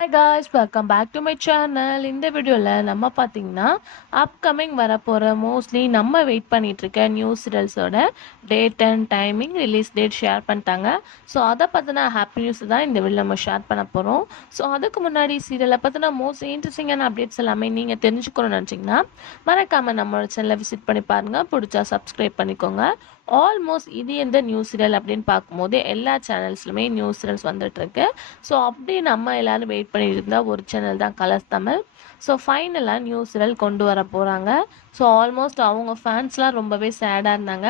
Hi guys welcome back to my channel இந்த வீடியோவில் நம்ம பார்த்தீங்கன்னா அப்கமிங் வரப்போகிற மோஸ்ட்லி நம்ம வெயிட் பண்ணிகிட்ருக்க news new சீரியல்ஸோட date and timing release date share பண்ணிட்டாங்க. ஸோ அதை பற்றின ஹாப்பி நியூஸ் தான் இந்த வீடியோ நம்ம ஷேர் பண்ண போகிறோம் ஸோ அதுக்கு முன்னாடி சீரியலை பற்றின மோஸ்ட் இன்ட்ரெஸ்டிங்கான அப்டேட்ஸ் எல்லாமே நீங்கள் தெரிஞ்சுக்கணும்னு நினச்சிங்கன்னா மறக்காமல் நம்மளோட சேனலை விசிட் பண்ணி பாருங்கள் பிடிச்சா சப்ஸ்கிரைப் பண்ணிக்கோங்க. ஆல்மோஸ்ட் இது எந்த நியூ சீரியல் அப்படின்னு பார்க்கும்போது எல்லா சேனல்ஸ்லுமே நியூ சீரியல்ஸ் வந்துட்டுருக்கு ஸோ அப்படி நம்ம எல்லாரும் வெயிட் பண்ணிட்டு ஒரு சேனல் தான் கலர்ஸ் தமிழ். ஸோ ஃபைனலாக நியூ சீரியல் கொண்டு வர போகிறாங்க ஸோ ஆல்மோஸ்ட் அவங்க ஃபேன்ஸ்லாம் ரொம்பவே சேடாக இருந்தாங்க.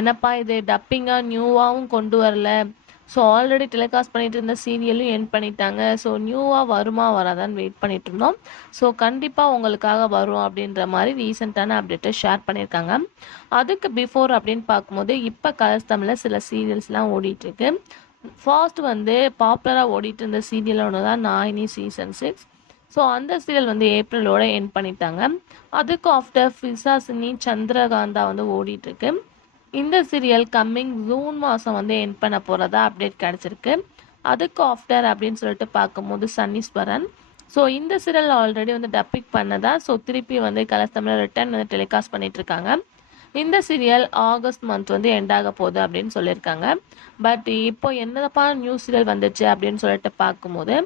என்னப்பா இது டப்பிங்காக நியூவாகவும் கொண்டு வரல. ஸோ ஆல்ரெடி டெலிகாஸ்ட் பண்ணிட்டு இருந்த சீரியலும் என் பண்ணிட்டாங்க. ஸோ நியூவாக வருமா வராதான்னு வெயிட் பண்ணிட்டு இருந்தோம். ஸோ கண்டிப்பாக உங்களுக்காக வரும் அப்படின்ற மாதிரி ரீசெண்டான அப்டேட்டை ஷேர் பண்ணியிருக்காங்க. அதுக்கு பிஃபோர் அப்படின்னு பார்க்கும்போது இப்போ கலர்ஸ் தமிழில் சில சீரியல்ஸ்லாம் ஓடிட்டுருக்கு ஃபர்ஸ்ட் வந்து பாப்புலராக ஓடிட்டு இருந்த சீரியல் ஒன்று தான் நாயினி சீசன் சிக்ஸ் ஸோ அந்த சீரியல் வந்து ஏப்ரலோட என் பண்ணிட்டாங்க. அதுக்கு ஆஃப்டர் ஃபிசாசினி சந்திரகாந்தா வந்து ஓடிட்டுருக்கு. இந்த சீரியல் கம்மிங் ஜூன் மாதம் வந்து என் பண்ண போகிறதா அப்டேட் கிடச்சிருக்கு. அதுக்கு ஆஃப்டர் அப்படின்னு சொல்லிட்டு பார்க்கும்போது சன்னீஸ்வரன் ஸோ இந்த சீரியல் ஆல்ரெடி வந்து டப்பிக் பண்ணதா? ஸோ திருப்பி வந்து கலர்ஸ் தமிழ் ரிட்டர்ன் வந்து டெலிகாஸ்ட் பண்ணிட்டு இருக்காங்க இந்த சீரியல் ஆகஸ்ட் மந்த் வந்து எண்ட் ஆக போகுது அப்படின்னு சொல்லியிருக்காங்க. பட் இப்போ என்னப்பா நியூ சீரியல் வந்துச்சு அப்படின்னு சொல்லிட்டு பார்க்கும்போது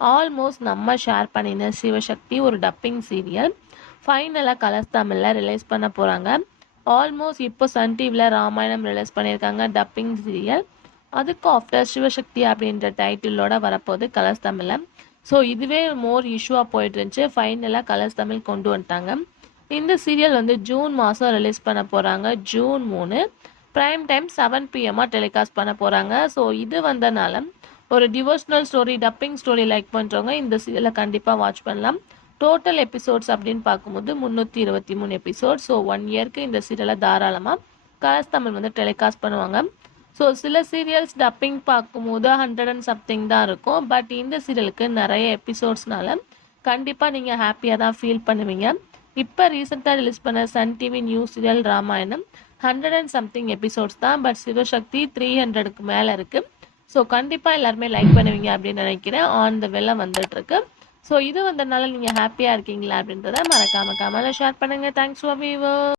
ஆல்மோஸ்ட் நம்ம ஷேர் பண்ணின சிவசக்தி ஒரு டப்பிங் சீரியல் ஃபைனலாக கலர்ஸ் தமிழில் ரிலீஸ் பண்ண போகிறாங்க ஆல்மோஸ்ட் இப்போ சன் டிவியில் ராமாயணம் ரிலீஸ் பண்ணியிருக்காங்க டப்பிங் சீரியல் அதுக்கு ஆஃப்டர் சிவசக்தி அப்படின்ற டைட்டிலோட வரப்போகுது கலர்ஸ் தமிழில். ஸோ இதுவே மோர் இஷ்யூவாக போயிட்டு இருந்துச்சு. ஃபைனலாக கலர்ஸ் தமிழ் கொண்டு வந்துட்டாங்க. இந்த சீரியல் வந்து ஜூன் மாதம் ரிலீஸ் பண்ண போகிறாங்க ஜூன் மூணு ப்ரைம் டைம் செவன் பிஎம்மாக டெலிகாஸ்ட் பண்ண போகிறாங்க ஸோ இது வந்தனால ஒரு devotional story dubbing story like பண்ணுறவங்க இந்த சீரியலை கண்டிப்பாக வாட்ச் பண்ணலாம். டோட்டல் எபிசோட்ஸ் அப்படின்னு பார்க்கும்போது முந்நூற்றி இருபத்தி மூணு எபிசோட் ஸோ ஒன் இயர்க்கு இந்த சீரியலை தாராளமாக கலர்ஸ் தமிழ் வந்து டெலிகாஸ்ட் பண்ணுவாங்க. ஸோ சில சீரியல்ஸ் டப்பிங் பார்க்கும்போது ஹண்ட்ரட் அண்ட் சம்திங் தான் இருக்கும். பட் இந்த சீரியலுக்கு நிறைய எபிசோட்ஸ்னால கண்டிப்பாக நீங்கள் ஹாப்பியாக தான் ஃபீல் பண்ணுவீங்க. இப்போ ரீசெண்டாக ரிலீஸ் பண்ண Sun TV new serial Ramayanam hundred and something episodes தான் பட் சிவசக்தி த்ரீ ஹண்ட்ரடுக்கு மேலே இருக்குது ஸோ கண்டிப்பாக எல்லாருமே லைக் பண்ணுவீங்க அப்படின்னு நினைக்கிறேன். ஆன் த வெள்ளம் வந்துட்டுருக்கு ஸோ இது வந்ததுனால நீங்கள் ஹாப்பியாக இருக்கீங்களா அப்படின்றத மறக்காம கமெண்ட்ல ஷேர் பண்ணுங்கள் தேங்க்ஸ் ஃபார் வியூவர்